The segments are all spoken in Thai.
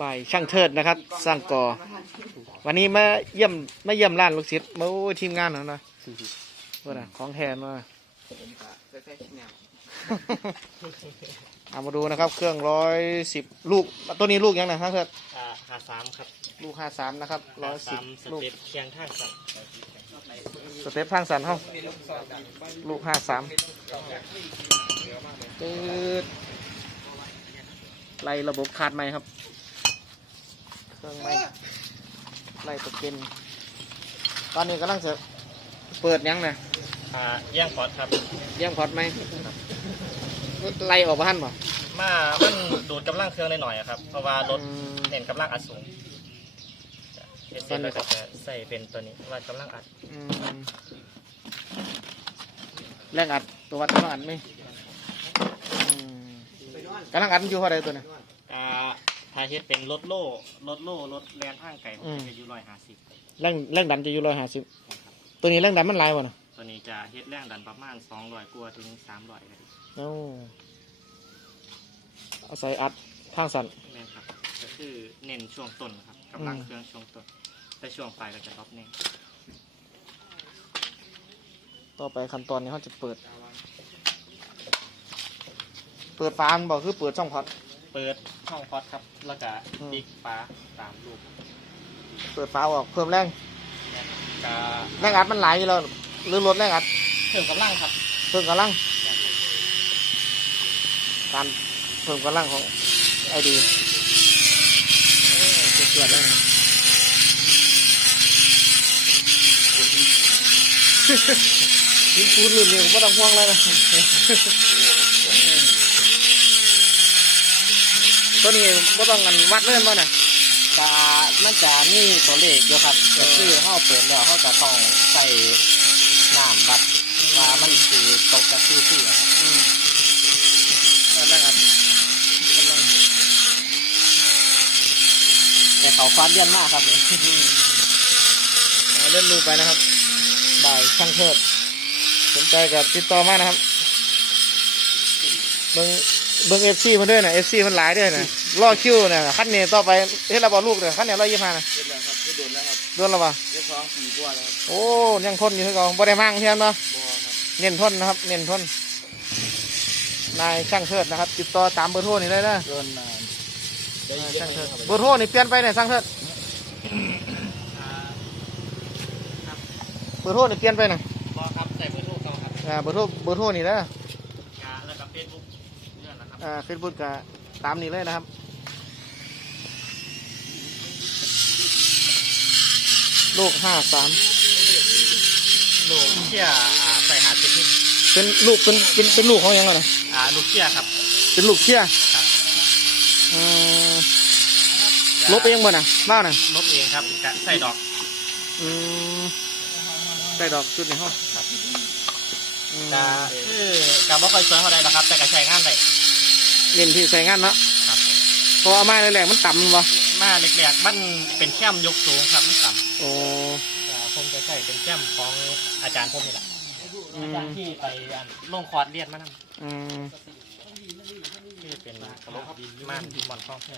บ่ายช่างเทิดนะครับ สร้างก่อวันนี้มาเยี่ยมมาเยี่ยมร้านลูกศิษย์มาโอ้ยทีมงานเหรอนะว่าน่ะของแทนมาเอามาดูนะครับ เครื่องร้อยสิบลูกตัวนี้ลูกยังไงครับเทิดอ่าหาสามครับลูกห้าสามนะครับร้อยสิบสลูกเต็ปเคียงข้างสับสเต็ปทางสันห้องลูกห้าสามตืด ไล่ระบบขาดไหมครับ เครื่องไหมไล่ตะเกนตอนนี้กำลังจะเปิดยังนะอ่าแย่งพอดครับ เยี่ยมพอดไหมไล่ออกมาทันป่ะมามันดูดกำลังเครื่องได้หน่อยอะครับ เพราะว่ารถอืม เห็นกำลังอัดสูงเอสเอ็นก็จะใส่เป็นตัวนี้ว่ากำลังอัด อืมแรงอัดตัววัดกำลังอัดไหมอืม กำลังอัดมันอยู่เท่าไรตัวเนี้ อ่าถ้าเฮ็ดเป็นรถโล่รถโล่รถแลนทางไก่ผมอืม จะอยู่ร้อยห้าสิบแรงแรงดันจะอยู่ร้อยห้าสิบตัวนี้แรงดันมันหลายวะนะตัวนี้จะเฮ็ดแรงดันประมาณสองร้อยกว่าถึงสามร้อยครับโอ้เอาศัยอัดทางสันแม่นครับ ก็คือเน้นช่วงต้นครับกำลังอืม เครื่องช่วงต้น แต่ช่วงปลายก็จะลดเน่งต่อไปขั้นตอนนี้เขาจะเปิด เปิดฟาร์มบอกคือเปิดช่องพอดเปิดช่องพอดครับ แล้วก็อืมดิกฟ้าตามรูปเปิดฟ้าออกเพิ่มแรงก็แรงอัดมันหลายอยู่แล้วหรือลดแรงอัดเพิ่มกำลังครับเพิ่มกำลังการเพิ่มกำลังของไอดีเกิดเลยนะยิงพูดลืมเลยผมไม่ต้องห่วงเลยนะ ตัวนี้ไม่ต้องกันวัดเลื่อนมาน่ะตามันจะมีตัวเลขอยู่ครับก็คือเขาเปิดแล้วเขาจะต้องใส่น้ำวัดว่ามันคือตกจากที่ที่ครับอืมวัดแรงอัดกำลังแต่เขาฟาดเลี่ยนมากครับเลยเอาเล่นรูปไปนะครับบ่ายช่างเทิดสนใจกับติดต่อมานะครับเบิ้งเบิ้งเอฟซีมันด้วยนะเอฟซีมันหลายด้วยนะ รอคิวนะขั้นนี้ต่อไปเฮ็ดระบอลูกเลยขั้นนี้ร้อยยี่สิบห้านะเฮ็ดแล้วครับเฮ็ดโดนแล้วครับโดนแล้วปะเฮ็ดสองปีกว่าแล้วครับโอ้ยังทนอยู่คือเก่าบ่ได้มั่งเทียมเนาะบ่ครับเน้นทนนะครับ เน้นทนนายช่างเทิดนะครับ ติดต่อตามเบอร์โทรนี่ได้นะเกินนานได้นายเยช่าอะงเลเทิยดครับเบอร์โทรนี่เปลี่ยนไปเนี่ยช่างเทิดเบอร์โทรนี่เปลี่ยนไปนะพอครับใส่เพื่อนลูกเขาครับอ่าเบอร์โทรเบอร์โทรนี่นะอ่าแล้วก็เฟซบุ๊กเลื่อนนะครับอ่าเฟซบุ๊กก็ตามนี้เลยนะครับ ลูกห้าสามลูกเชี่ยอ่าใส่หาสิบนิดเป็นลูกเป็นเป็นเป็นลูกของยังไงนะอ่าลูกเชี่ยครับเป็นลูกเชี่ยครับอืมลบเองบ่น่ะบ้าน่ะลบเองครับกะใส่ดอกอืมใส่ดอกชุดในห้องครับอืมกะคือกะบ่ค่อยสวยเท่าใดนะครับ แต่กะใช้งานได้เน้นที่ใส่งานเนาะครับ เพอเอามาแรกๆมันต่ำมันบ่มาเล็กๆมันเป็นแคมยกสูงครับไม่ต่ำ โอ้อ่าผมจะใช้เป็นแคมของอาจารย์ผมนี่แหละอือามจารย์ที่ไปอันลงคอร์สเรียนมานำอืมที่เป็นกระโหลกม่านบอลข้องแท้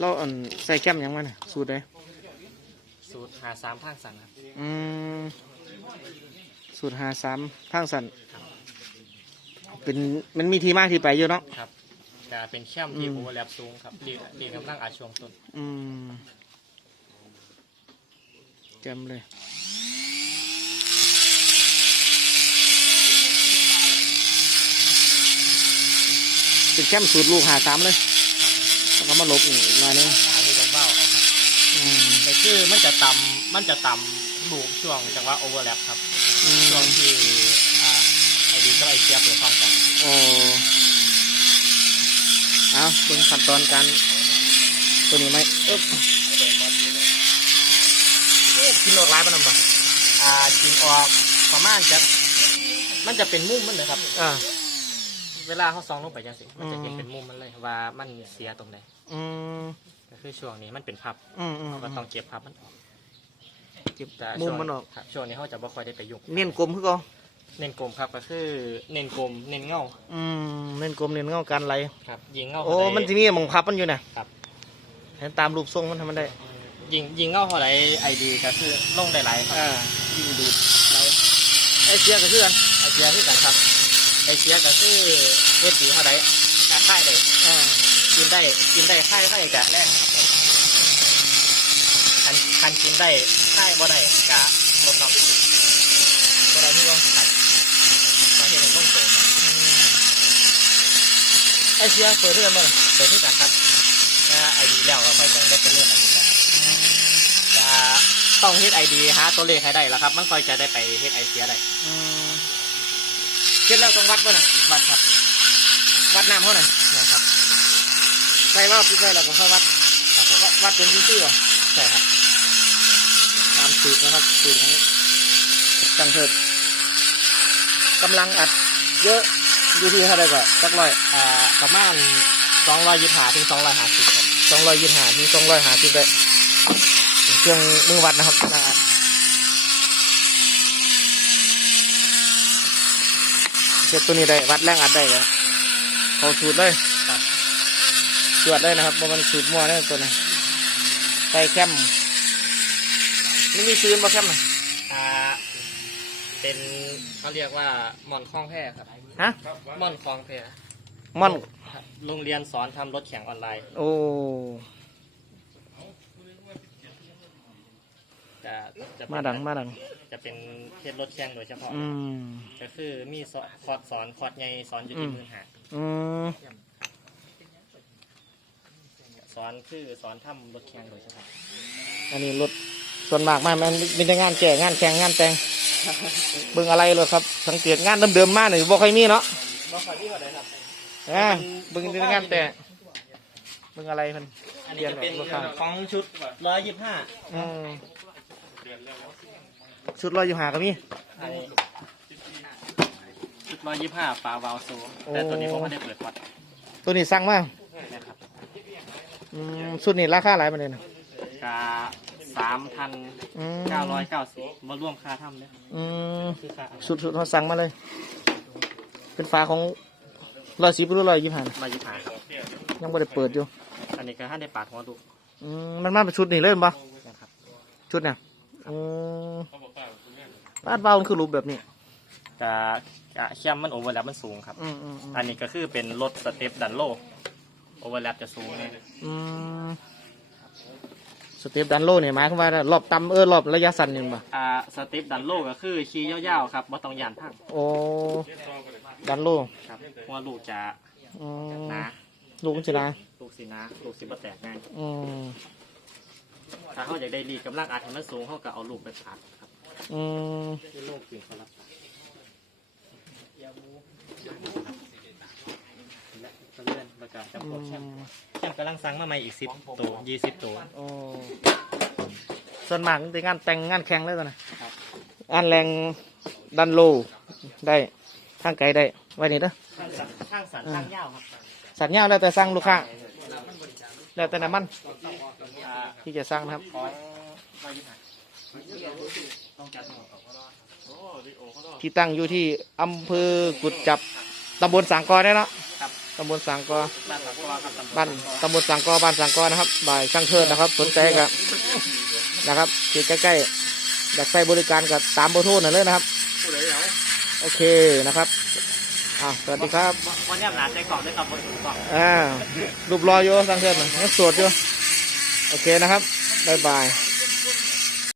เราอันใส่แคมยังมาน่ะสูตรใดสูตรหาสามทางสันครับอืมสูตรหาสามทางสันครับเป็นมันมีที่มาที่ไปอยู่เนาะ ครับจะเป็นแคมที่อืม โอเวอร์แลปสูงครับที่ที่กำลังอาช่วงต้น อืมแจมเลยเป็นแคมสูตรลูกหาสามเลยแล้วก็มาลบอีกหน่อยนึงอันนี้ต้องเบ้าเอาครับอืมแต่คือมันจะต่ำมันจะต่ำลูกช่วงจังหวะโอเวอร์แลปครับอืมช่วงที่อ่าไอดีก็ไอเสียบเปิดพร้อมกันโอ้เอาเบิ่งขั้นตอนการตัวนี้ไหมเอ๊บโอ้ กินโลดร้ายปะนำปะอ่ากินออกประมาณจะมันจะเป็นมุมมันเลยครับ อ่า เวลาเขาซองลงไปจังสิมันจะเห็นอืมเป็นมุมมันเลยว่ามันเสียตรงไหนอืมก็คือช่วงนี้มันเป็นพับอืมอืมเขาก็ต้องเก็บพับมันออกเก็บแต่มุมช่วงมันออกครับช่วงนี้เขาจะไม่ค่อยได้ไปยุ่งเน้นกลมคือก็เน้นกลมครับก็คือเน้นกลมเน้นเงาอืมเน้นกลมเน้นเงาการไหลครับยิงเงาโอ้เท่าใดมันจะมีหมองพับมันอยู่น่ะครับ เห็นตามรูปทรงมันทำมันได้ ยิงยิงเงาเท่าไหรไอดีก็คือลงได้หลายครับอ่ายิงดูดหลายไอเสียก็คือกันไอเสียคือกันครับ ไอเสียก็คือเฮ็ดดีเท่าไหรกะค่ายได้อ่ากินได้กินได้ค่ายค่ายกะแรกครับคันคันกินได้ค่ายบ่ได้กะลดนอกบ่ได้ที่ว่าขัดมาเฮ็ดให้ลงโตครับไอเสียเปิดเรื่องมั้งเปิดที่กันครับถ้าไอดีแล้วเราค่อยต้องได้เป็นเรื่องไอดีครับจะ ต้องเฮ็ดไอดีหาตัวเลขให้ได้แล้วครับ มันค่อยจะได้ไปเฮ็ดไอเสียได้อืมเช็ดแล้วต้องวัดป่ะน่ะวัดครับ วัดน้ำเขาหน่อยนะครับใส่ว่าปิดไว้แล้วก็ค่อยวัดครับผมวัดวัดเป็นซื่อๆอะใช่ครับตามสูตรนะครับสูตรของจังเถิดกำลังอัดเยอะอยู่ที่เท่าไหร่ก็สักร้อยอ่าประมาณสองร้อยยี่สิบถึงสองร้อยห้าสิบครับสองร้อยยี่ห้าถึงสองร้อยห้าสิบได้ เครื่องมือวัดนะครับกำลังอัดเช็ดตัวนี้ได้วัดแรงอัดได้แล้วเขาสูตรเลยครับตรวจเลยนะครับว่ามันสูตรมั่วเนี่ยตัวนี้ใส่แคมนี่มีซื้อมาแคมไหมอ่าเป็นเขาเรียกว่าหม่อนคลองแพร่ครับฮะหม่อนคลองแพร่ม่อนโรงเรียนสอนทำรถแข่งออนไลน์ โอ้ จะจะ เป็นมาดังมาดัง จะเป็นเทศรถแข่งโดยเฉพาะ อืม ก็คือมีสอนคอร์สสอนคอร์สใหญ่สอนอยู่ที่อืมมือหาอืมสอนคือสอนทำรถแข่งโดยเฉพาะอันนี้รถส่วนมากมามันมีแต่งานแก่งานแข่งงานแต่งเบิ่งอะไรเลยครับ สังเกตงานเดิมๆมาหน่อยบ่ค่อยมีเนาะบ่ค่อยมีเท่าใดครับ อ่าเบิ่งแต่งานแต่งเบิ่งอะไรเพิ่น อันนี้จะเป็นเรียนแบบราคาของชุดร้อยยี่สิบห้าอืม ชุดร้อยอยู่หาก็มีอันนี้ชุดร้อยยี่สิบห้าฝาวาลโซโอ้แต่ตัวนี้ผมไม่ได้เปิดพอร์ตตัวนี้สั่งมานะครับอืมชุดนี้ราคาหลายปานใดน่ะกาสามพันอืมเก้าร้อยเก้าสิบมาร่วมค่าทำเนี่ยอืมคือค่าชุดชุดเขาสั่งมาเลย เป็นฝาของร้อยสิบหรือร้อยยี่ห้าร้อยยี่สิบห้าครับ ยังไม่ได้เปิดอยู่อันนี้ก็ให้ได้ปาดหัวดูอืมมันมาเป็นชุดนี่เลยปะนะครับ ชุดเนี่ย อืมลาดเบามันคือรูปแบบนี้ กะกะเข้มมันโอเวอร์แลปมันสูงครับ อืมอืมอืมอันนี้ก็คือเป็นรถสเต็ปดันโลโอเวอร์แลปจะสูงเนี่ยอืมสเต็ปดันโลเนี่ยหมายความว่ารอบต่ำเออรอบระยะสั้นนี่ปะอ่าสเต็ปดันโลก็คือขี่ยาวๆครับว่าต้องยานพังโอ้ดันโลครับเพราะว่าลูกจะอืมหนะลูกมันจะนะลูกสินะลูกสิบแตกง่ายอืม ถ้าเขาอยากได้รีดกำลังอัดให้มันสูงเขาก็เอาลูกไปผัดครับอืมที่ลูกกินเขารับและก็เลื่อนแล้วก็จำพวกแชมป์แชมป์กำลังสั่งมาใหม่อีกสิบตัวยี่สิบตัว โอ้ส่วนมากเป็นงานแต่งงานแข่งเลยตอนนี้งานแรงดันโลได้ทางไกลได้ไว้นี่เด้อ ข้างสันข้างสันข้างยาวครับ สัญญาแล้วแต่สั่งลูกค้า แล้วแต่น้ำมันที่จะสั่งนะครับที่ตั้งอยู่ที่อำเภอกุดจับตำบลสังกอได้เนาะครับตำบลสังกอบ้านบตำบลบ้านตำบลสังกอบ้านสังกอนะครับบ่ายช่างเทิดนะครับ สนใจกับนะครับที่ใกล้ๆอยากใช้บริการกับตามเบอร์โทรนั่นเลยนะครับ โอเคนะครับ อ่าสวัสดีครับวันนี้หลานใจกล่องได้กับบนถุงกล่องอ่ารูปรออยู่สังเทิดนะยังโสดอยู่ โอเคนะครับ บ๊ายบายค